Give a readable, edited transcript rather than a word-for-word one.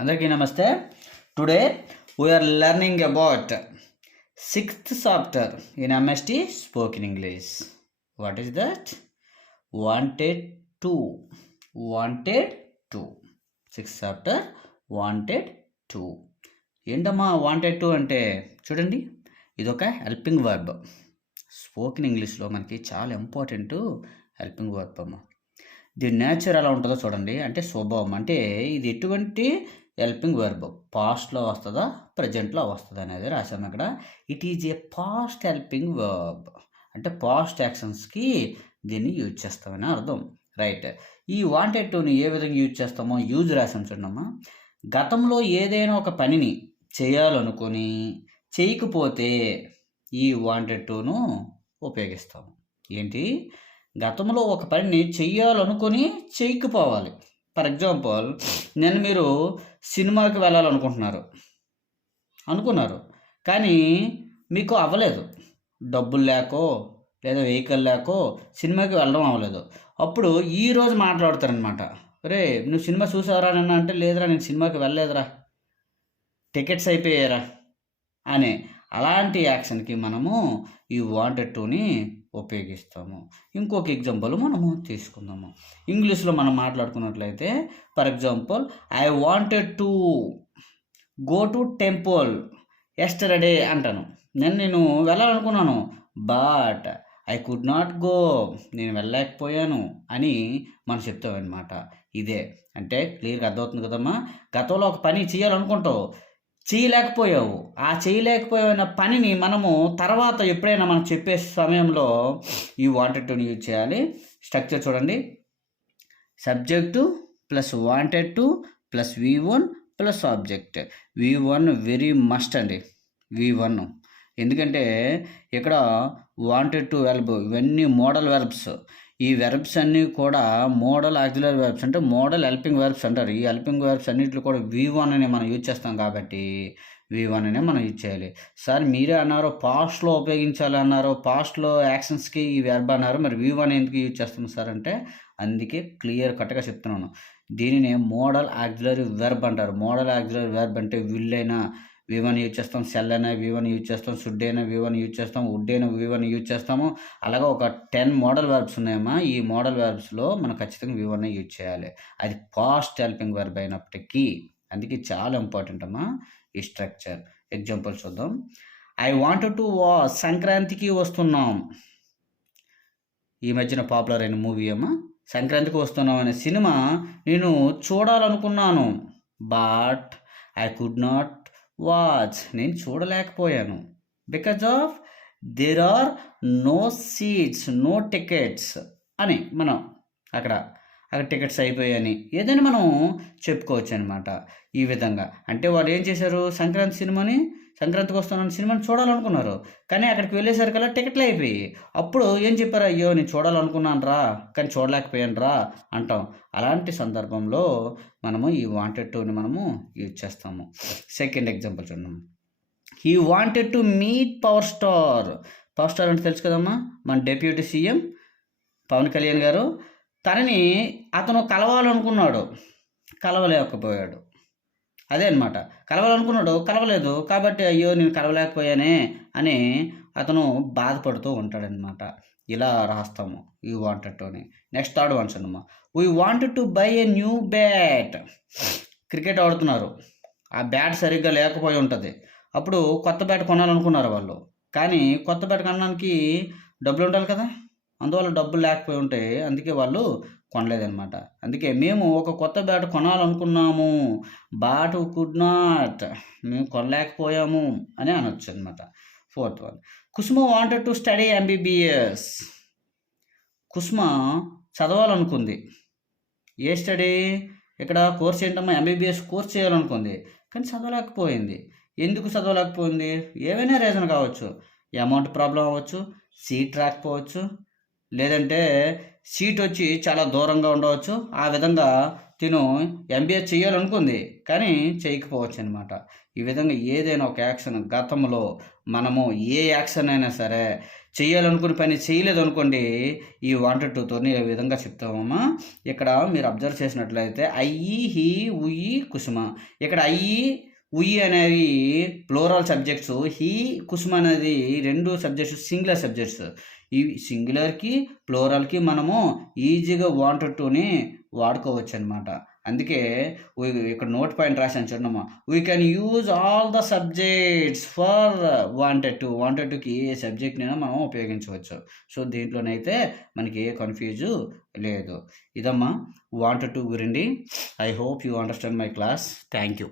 అందరికీ నమస్తే. Today we are learning about sixth chapter in MST Spoken English. What is that? Wanted to. Wanted to. Sixth chapter wanted to. ఏంటమ్మా wanted to అంటే చూడండి, ఇదొక helping verb. Spoken ఇంగ్లీష్లో మనకి చాలా ఇంపార్టెంట్ హెల్పింగ్ వర్బ్ అమ్మ. దీని నేచర్ ఎలా ఉంటుందో చూడండి, అంటే స్వభావం. అంటే ఇది ఎటువంటి హెల్పింగ్ వర్బ్, పాస్ట్లో వస్తుందా ప్రజెంట్లో వస్తుందా అనేది రాశాము అక్కడ. It is a past helping verb, అంటే పాస్ట్ యాక్షన్స్కి దీన్ని యూజ్ చేస్తామని అర్థం. రైట్. ఈ వాంటెడ్ టుని ఏ విధంగా యూజ్ చేస్తామో యూజ్ రాసాం చూడమ్మా. గతంలో ఏదైనా ఒక పనిని చేయాలనుకొని చేయకపోతే ఈ వాంటెడ్ టును ఉపయోగిస్తాము. ఏంటి? గతంలో ఒక పనిని చెయ్యాలనుకొని చేయకపోవాలి. ఫర్ ఎగ్జాంపుల్, నేను మీరు సినిమాకి అనుకున్నారు కానీ మీకు అవ్వలేదు, డబ్బులు లేకో లేదా వెహికల్ లేకో సినిమాకి వెళ్ళడం అవ్వలేదు. అప్పుడు ఈరోజు మాట్లాడతారనమాట, రే నువ్వు సినిమా చూసావరా నన్ను అంటే, లేదురా నేను సినిమాకి వెళ్ళలేదురా, టికెట్స్ అయిపోయారా అనే అలాంటి యాక్షన్కి మనము ఈ వాంటెడ్ టుని ఉపయోగిస్తాము. ఇంకొక ఎగ్జాంపుల్ మనము తీసుకుందాము. ఇంగ్లీష్లో మనం మాట్లాడుకున్నట్లయితే, for example, I wanted to go to temple yesterday అంటాను. నేను వెళ్ళాలనుకున్నాను, but I could not go, నేను వెళ్ళలేకపోయాను అని మనం చెప్తామన్నమాట. ఇదే అంటే క్లియర్గా అర్థమవుతుంది కదమ్మా. గతంలో ఒక పని చేయాలనుకుంటావు, చేయలేకపోయావు. ఆ చేయలేకపోయిన పనిని మనము తర్వాత ఎప్పుడైనా మనం చెప్పే సమయంలో ఈ వాంటెడ్ టుని యూజ్ చేయాలి. స్ట్రక్చర్ చూడండి, subject plus wanted to plus V1 plus object. V1 very must అండి, V1. ఎందుకంటే ఇక్కడ వాంటెడ్ టు వెర్బ్, ఇవన్నీ మోడల్ వెర్బ్స్. ఈ వెర్బ్స్ అన్నీ కూడా మోడల్ ఆక్సిలరీ వెర్బ్స్, అంటే మోడల్ హెల్పింగ్ వెర్బ్స్ అంటారు. ఈ హెల్పింగ్ వెర్బ్స్ అన్నింటిలో కూడా V1 అనే మనం యూజ్ చేస్తాం కాబట్టి V1 అనే మనం యూజ్ చేయాలి. సార్ మీరే అన్నారు పాస్ట్లో ఉపయోగించాలి అన్నారు, పాస్ట్లో యాక్షన్స్కి ఈ వెర్బ్ అన్నారు, మరి V1 ఎందుకు యూజ్ చేస్తాం సార్ అంటే, అందుకే క్లియర్ కట్గా చెప్తున్నాను. దీనినే మోడల్ ఆక్సిలరీ వెర్బ్ అంటారు. మోడల్ ఆక్సిలరీ వెర్బ్ అంటే విల్ అయినా V1 యూజ్ చేస్తాం, సెల్ అయినా V1 యూజ్ చేస్తాం, షుడ్ అయినా V1 యూజ్ చేస్తాం, వుడ్ అయినా V1 యూజ్ చేస్తాము. అలాగా ఒక 10 మోడల్ వెర్బ్స్ ఉన్నాయమ్మా. ఈ మోడల్ వెర్బ్స్లో మనం ఖచ్చితంగా V1 యూజ్ చేయాలి. అది పాస్ట్ హెల్పింగ్ వెర్బ్ అయినప్పటికీ, అందుకే చాలా ఇంపార్టెంట్ అమ్మా ఈ స్ట్రక్చర్. ఎగ్జాంపుల్ చూద్దాం. ఐ వాంటెడ్ టు వాచ్, సంక్రాంతికి వస్తున్నాం. ఈ మధ్యన పాపులర్ అయిన మూవీ అమ్మా సంక్రాంతికి వస్తున్నాం అనే సినిమా నేను చూడాలనుకున్నాను, but I could not watch, నేను చూడలేకపోయాను. Because of there are no seats, no tickets అని మనం అక్కడ టికెట్స్ అయిపోయాయని ఏదైనా మనం చెప్పుకోవచ్చు అనమాట. ఈ విధంగా అంటే వాళ్ళు ఏం చేశారు, సంక్రాంతికి వస్తున్న సినిమాని చూడాలనుకున్నారు, కానీ అక్కడికి వెళ్ళేసరికల్లా టికెట్లు అయిపోయి, అప్పుడు ఏం చెప్పారు, అయ్యో నేను చూడాలనుకున్నాను రా కానీ చూడలేకపోయాను రా అంటాం. అలాంటి సందర్భంలో మనము ఈ వాంటెడ్ టుని మనము యూజ్ చేస్తాము. సెకండ్ ఎగ్జాంపుల్ చూద్దాం. He wanted to meet power star. Power star అంటే తెలుసు కదమ్మా, మన డిప్యూటీ సీఎం పవన్ కళ్యాణ్ గారు. తనని అతను కలవాలనుకున్నాడు, కలవలేకపోయాడు. అదే అనమాట, కలవాలనుకున్నాడు కలవలేదు కాబట్టి అయ్యో నేను కలవలేకపోయానే అని అతను బాధపడుతూ ఉంటాడనమాట. ఇలా రాస్తాము ఈ వాంటెడ్ టుని. నెక్స్ట్ థర్డ్ వన్ చూడమ్మా. We wanted to buy a new bat. Cricket ఆడుతున్నారు, ఆ బ్యాట్ సరిగ్గా లేకపోయి ఉంటుంది. అప్పుడు కొత్త బ్యాట్ కొనాలనుకున్నారు వాళ్ళు, కానీ కొత్త బ్యాట్ కొనడానికి డబ్బులు ఉండాలి కదా, అందువల్ల డబ్బులు లేకపోయి ఉంటాయి, అందుకే వాళ్ళు కొనలేదన్నమాట. అందుకే మేము ఒక కొత్త బ్యాట్ కొనాలనుకున్నాము, బట్ కుడ్ నాట్, మేము కొనలేకపోయాము అని అనొచ్చు అనమాట. Fourth one. Kusuma wanted to study MBBS. Kusuma చదవాలనుకుంది. ఏ స్టడీ? ఇక్కడ కోర్స్ ఏంటమ్మా, MBBS కోర్స్ చేయాలనుకుంది, కానీ చదవలేకపోయింది. ఎందుకు చదవలేకపోయింది? ఏవైనా రీజన్ కావచ్చు. అమౌంట్ ప్రాబ్లం అవ్వచ్చు, సీట్ రాకపోవచ్చు, లేదంటే సీట్ వచ్చి చాలా దూరంగా ఉండవచ్చు. ఆ విధంగా తిను MBA చేయాలనుకుంది కానీ చేయకపోవచ్చు అనమాట. ఈ విధంగా ఏదైనా ఒక యాక్షన్ గతంలో మనము ఏ యాక్షన్ అయినా సరే చేయాలనుకునే పని చేయలేదు అనుకోండి, ఈ వాంటెడ్ టూతోని ఈ విధంగా చెప్తామమ్మా. ఇక్కడ మీరు అబ్జర్వ్ చేసినట్లయితే అయ్యి, హీ, ఉయ్యి, కుసుమ. ఇక్కడ అయ్యి, ఉయ్యి అనేవి ప్లూరల్ సబ్జెక్ట్స్. హీ, కుసుమ అనేది 2 సబ్జెక్ట్స్ సింగులర్ సబ్జెక్ట్స్. ఈ సింగులర్కి ప్లూరల్కి మనము ఈజీగా వాంటెడ్ టూని వాడుకోవచ్చు అనమాట. అందుకే ఇక్కడ నోట్ పాయింట్ రాశాను చూడమ్మా. We can use all the subjects for wanted టూకి ఏ సబ్జెక్ట్నైనా మనం ఉపయోగించవచ్చు. సో దీంట్లోనైతే మనకి ఏ కన్ఫ్యూజు లేదు. ఇదమ్మా వాంటెడ్ టూ గురించి. I hope you understand my class. Thank you.